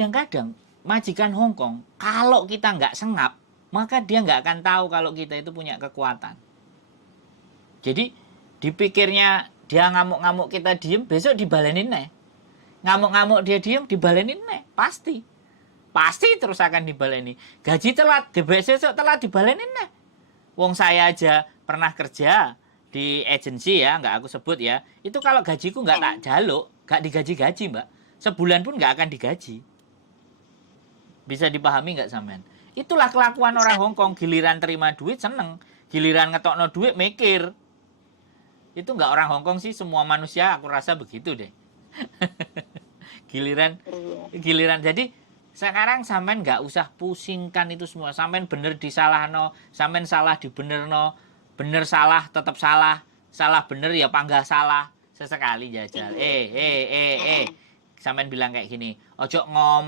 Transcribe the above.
kadang-kadang majikan Hong Kong, kalau kita nggak sengap, maka dia nggak akan tahu kalau kita itu punya kekuatan. Jadi dipikirnya dia ngamuk-ngamuk kita diem, besok dibalenin nih. Ngamuk-ngamuk dia diem, dibalenin nih. Pasti terus akan dibaleni. Gaji telat, besok telat dibalenin nih. Wong saya aja pernah kerja di agensi ya, nggak aku sebut ya. Itu kalau gajiku nggak tak jaluk, nggak digaji-gaji mbak. Sebulan pun nggak akan digaji. Bisa dipahami nggak sampean? Itulah kelakuan orang Hong Kong. Giliran terima duit seneng, giliran ngetokno duit mikir. Itu nggak orang Hong Kong sih, semua manusia aku rasa begitu deh. Giliran. Jadi sekarang sampean nggak usah pusingkan itu semua. Sampean bener disalahno, sampean salah dibenerno, bener salah tetap salah, salah bener ya panggah salah. Sesekali jajal. Sampean bilang kayak gini, ojo ngomong